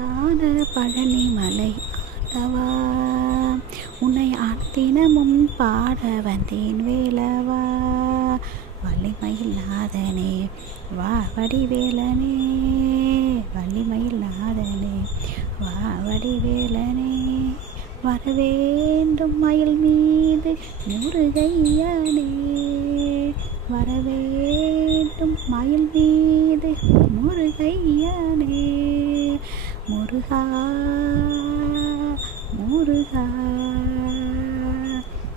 அழகான பழனி மலை ஆண்டவா, உன்னை தினமும் பாட வந்தேன் வேலவா. வள்ளிமயில் நாதனே வா வடிவேலனே, வள்ளிமயில் நாதனே வா வடிவேலனே. வரவேண்டும் மயில் மீது முருகையனே, வரவேண்டும் மயில் மீது முருகையனே. முருகா முருகா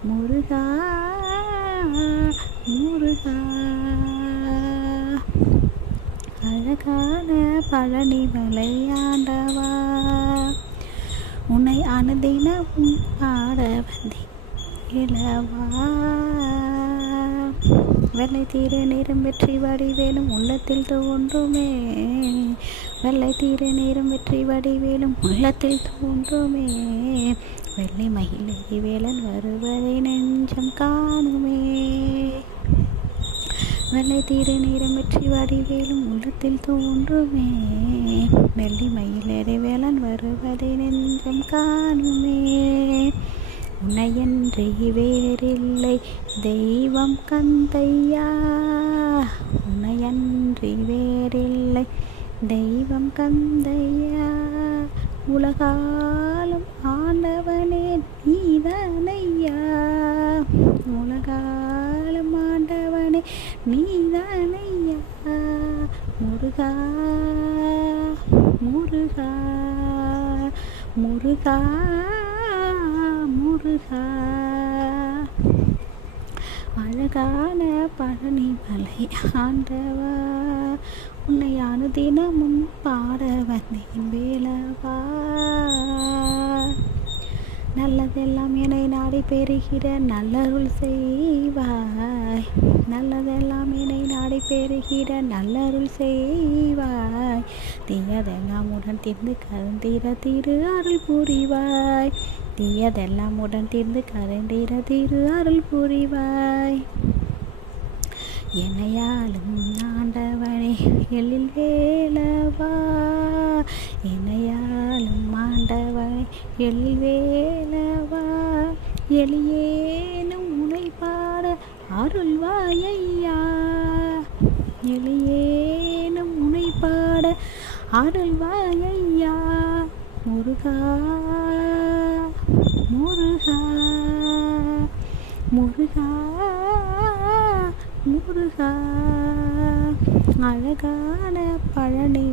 முருகா முருகா. அழகான பழனி மலை ஆண்டவா, உன்னை அனுதினமும் பாட வந்தேன் இளவா. வெள்ளை தீர நேரம் வெற்றி வடிவேலும் உள்ளத்தில் தோன்றுமே, வெள்ளை தீர நேரம் வெற்றி வடிவேலும் உள்ளத்தில் தோன்றுமே. வெள்ளை மயிலை வேலன் வருவதை நெஞ்சம் காணுமே, வெள்ளை தீர நேரம் வெற்றி வடிவேலும் உள்ளத்தில் தோன்றுமே. வெள்ளி மயிலை வேலன் வருவதை நெஞ்சம் காணுமே. உன்னையன்றி வேறில்லை தெய்வம் கந்தையா, உன்னையன்றி வேறில்லை தெய்வம் கந்தையா. உலகாலும் ஆண்டவனே நீதானையா, உலகாலும் ஆண்டவனே நீதானையா. முருகா முருகா முருகா முருகா. அழகான பழனி மலை ஆண்டவா, உன்னை அனுதினமும் பாட வந்தேன் வேலவா. நல்லதெல்லாம் என்னை நாடி பெறுகிற நல்லருள் செய்வாய், நல்லதெல்லாம் என்னை நாடி பெறுகிற நல்லருள் செய்வாய். தீயதெல்லாம் உடன் தீர்ந்து கருந்திர திரு அருள் புரிவாய், தீயதெல்லாம் உடன் தீர்ந்து கருந்திர திரு அருள் புரிவாய். என்னையாலும் ஆண்டவனே எழில் வேலவா, என்னையாலும் ஆண்டவனே எழில் வேலவா. எளியேனும் உனை பாட அருள்வாயையா, எளியேனும் உனை பாட அருள்வாயையா. முருகா முருகா முருகா முருகா. அழகான பழனி